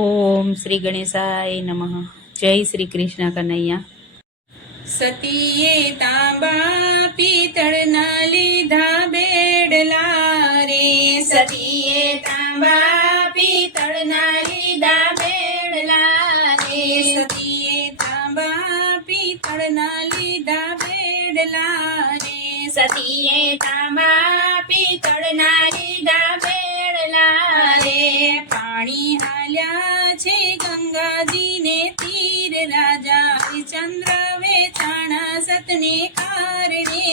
ઓમ શ્રી ગણેશાય નમઃ. જય શ્રી કૃષ્ણ કનૈયા. સતીએ તાંબા પિત્તળના લીધા બેડલા રે. સતીએ તાંબા પિત્તળના લીધા બેડલા રે. સતીએ તાંબા પિત્તળના લીધા બેડલા રે. સતીએ તાંબા પિત્તળના લીધા બેડલા રે. પાણી હાલ્યા છે ગંગાજીને તીર રાજા હરિચંદ્ર વેચાણા સતને કારણે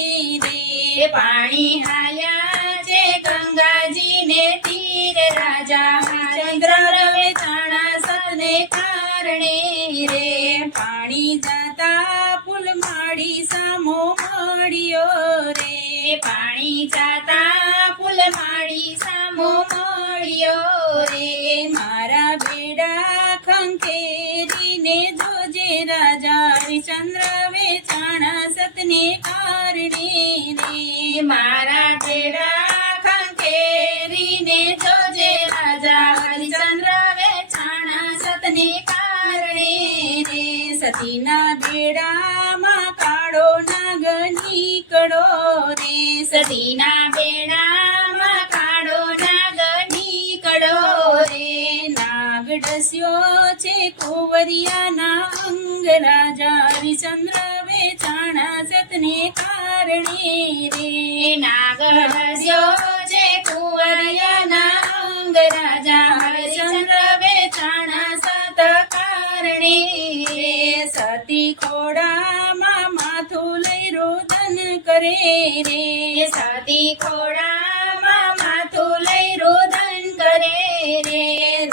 રે. પાણી હાલ્યા છે ગંગાજીને તીર રાજા હરિચંદ્ર વેચાણા સતને કારણે રે. પાણી જાતા ફૂલમાળી સામો મળ્યો રે. પાણી જાતા ફૂલમાળી સામો મળ્યો રે. મારા બેડા ખંખેરીને જોજે રાજા હરિચંદ્ર વેચાણા સતને કારણે રે. મારા બેડા ખંખેરીને જોજે રાજા હરિચંદ્ર વેચાણા સતને કારણે રે. સતીના બેડામાં કાળો નાગ નીકળો રે. સતીના બેડામાં કાળો નાગ નીકળો રે. નાગ ડસ્યો છે કુંવરિયાના અંગ રાજા હરિચંદ્ર વેચાણા સતને કારણે રે. નાગ ડસ્યો છે કુંવરિયાના અંગ રાજા હરિચંદ્ર વેચાણા સત કારણે રે. સતી ખોડામાં માથું લઈ રોદન કરે રે. સતી ખોડામાં માથું લઈ રોદન કરે રે.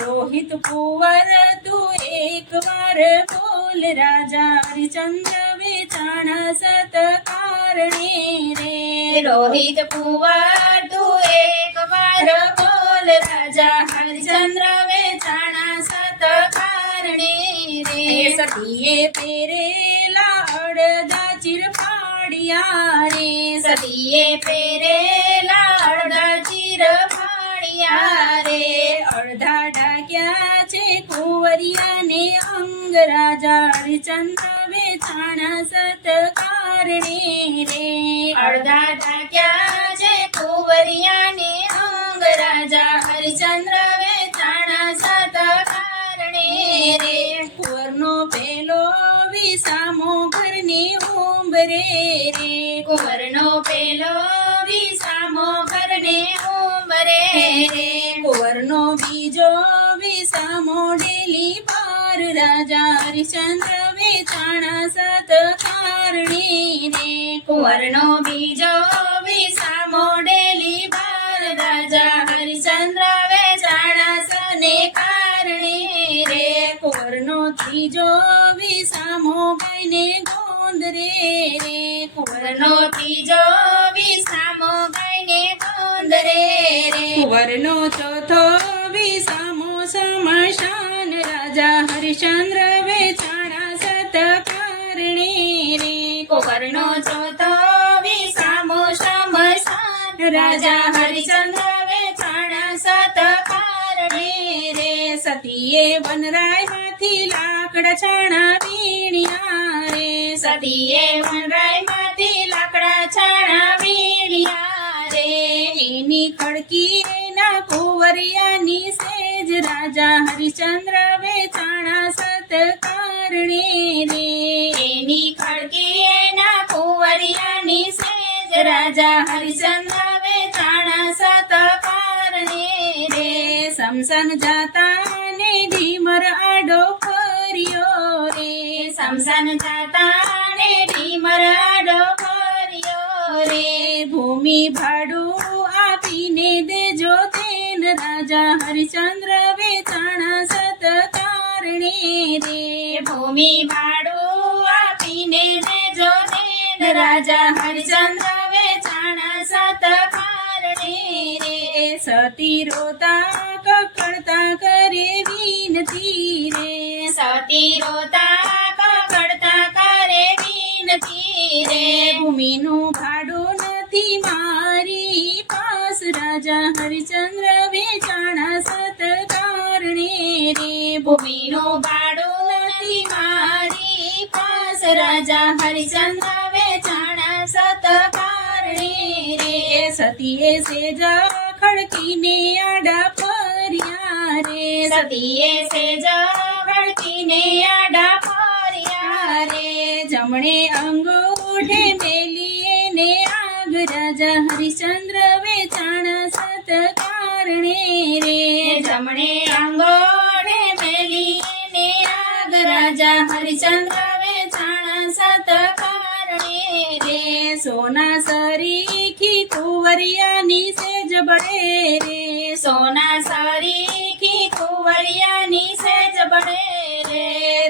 રોહિત કુંવર તું એક વાર બોલ રાજા હરિચંદ્ર વેચાણા સત કારણે રે. રોહિત કુંવર તું એક વાર બોલ રાજા હરિચંદ્ર વેચાણા સત કારણે રે. સતીએ પહેરેલા અડધા ચીર ફાડ્યા રે. સતીએ પહેરેલા અડધા ચીર ફાડ્યા રે. અડધા ડાક્યા છે કુંવરિયાને અંગ રાજા હરિચંદ્ર વેચાણા સત કારણે રે. અડધા ડાક્યા છે કુંવરિયાને અંગ રાજા હરિચંદ્ર વેચાણા સત કારણે રે. કુંવરનો પેલો વિસામો ઘરની ઉંબરે રે. કુંવરનો પેલો વિસામો ઘરને ઉંબરે રે. કુંવરનો બીજો વિસામો ડેલી પાર રાજા હરિચંદ્ર વેચાણા સત કારણે રે. કુંવરનો બીજો વિસામો ડેલી પાર રાજા હરિચંદ્ર વેચાણા સને કારણે રે. કુંવરનો ત્રીજો વિસામો ગાયને ગોંદરે રે. કુંવરનો ત્રીજો વિસામો ગાયને ગોંદરે રે. કુંવરનો ચોથો વિસામો સમશાન રાજા હરિચંદ્ર વેચાણા સત કારણે રે. કુંવરનો ચોથો વિસામો સમશાન રાજા હરિચંદ્ર વેચાણા સત કારણે રે. સતીએ વનરાયમાંથી લાકડા છાણા વીણ્યા રે. સતીએ વનરાયમાંથી લાકડા છાણા વીણ્યા રે. એની ખડકી એના કુંવરિયાની સેજ રાજા હરિચંદ્ર વેચાણા સત કારણે રે. એની ખડકી એના કુંવરિયાની સેજ રાજા હરિચંદ્ર વેચાણા સત કારણે રે. સમસન જાતા ને ઢીમર આડો ફર્યો રે. સમસન જાતા ને ઢીમર આડો ફર્યો રે. ભૂમિ ભાડું આપીને દેજો તેન રાજા હરિચંદ્ર વેચાણા સત કારણે રે. ભૂમિ ભાડું આપીને દેજો તેન રાજા હરિચંદ્ર વેચાણા સત કારણે રે. સતી રોતા કકડતા કરે વિનતી રે. સતી રોતા કકડતા કરે વિનતી રે. ભૂમિનું ભાડું નથી મારી પાસ રાજા હરિચંદ્ર વેચાણા સત કારણે રે ભૂમિનું ભાડું નથી મારી પાસ રાજા હરિચંદ્ર વેચાણા સતકારણે રે સતીએ સેજ ખડકીને આડા ફર્યા રે સતીએ સેજ ખડકીને આડા ફર્યા રે જમણે અંગૂઠે મેલીએ ને આગ રાજા હરિશ્ચંદ્ર વેચાણા સતકારણે રે જમણે અંગૂઠે મેલીએ ને આગ રાજા હરિશ્ચંદ્ર વેચાણા સતકારણે રે સોના સરીખી કુંવરિયાની સેજ બળે રે સોના સરીખી કુંવરિયાની સેજ બળે રે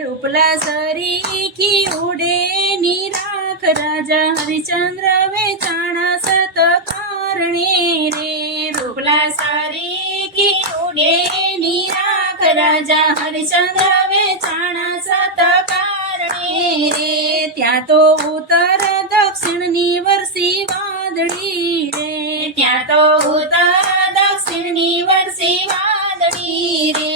રૂપલા સરીખી ઉડે ની રાખ રાજા હરિચંદ્ર વેચાણા સતકારણે રે રૂપલા સરીખી ઉડે ની રાખ રાજા હરિચંદ્ર વેચાણા સતકારણે રે ત્યાં તો ઉત્તર દક્ષિણની વરસી વાદળી રે ત્યાં તો ઉત્તર દક્ષિણની વરસી વાદળી રે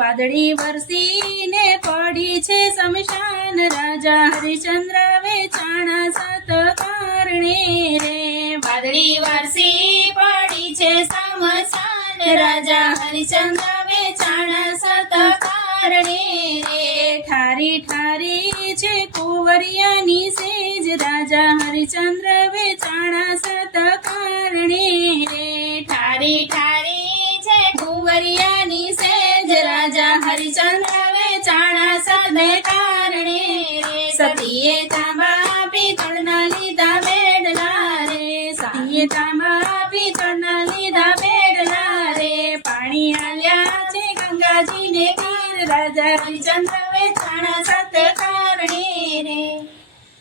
વાદળી વરસીને પડી છે શમશાન રાજા હરિચંદ્ર વેચાણા સતકારણે રે વાદળી વરસી પડી છે શમશાન રાજા હરિચંદ્ર વેચાણા સતકારણે રે ઠારી ઠારી છે કુંવરિયાની સેજ રાજા હરિચંદ્ર વેચાણા સતકારણે રે ઠારી ઠારી છે કુંવરિયાની સેજ રાજા હરિચંદ્ર વેચાણા સતકારણે રે સતીએ તાંબા પિત્તળના લીધા બેડલા રે સતીએ તાંબા પિત્તળના લીધા બેડલા રે પાણી આલ્યા છે ગંગાજીને ગીર રાજા હરિચંદ્ર વેચાણા સતકારણે રે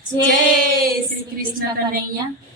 જય શ્રી કૃષ્ણ કનૈયા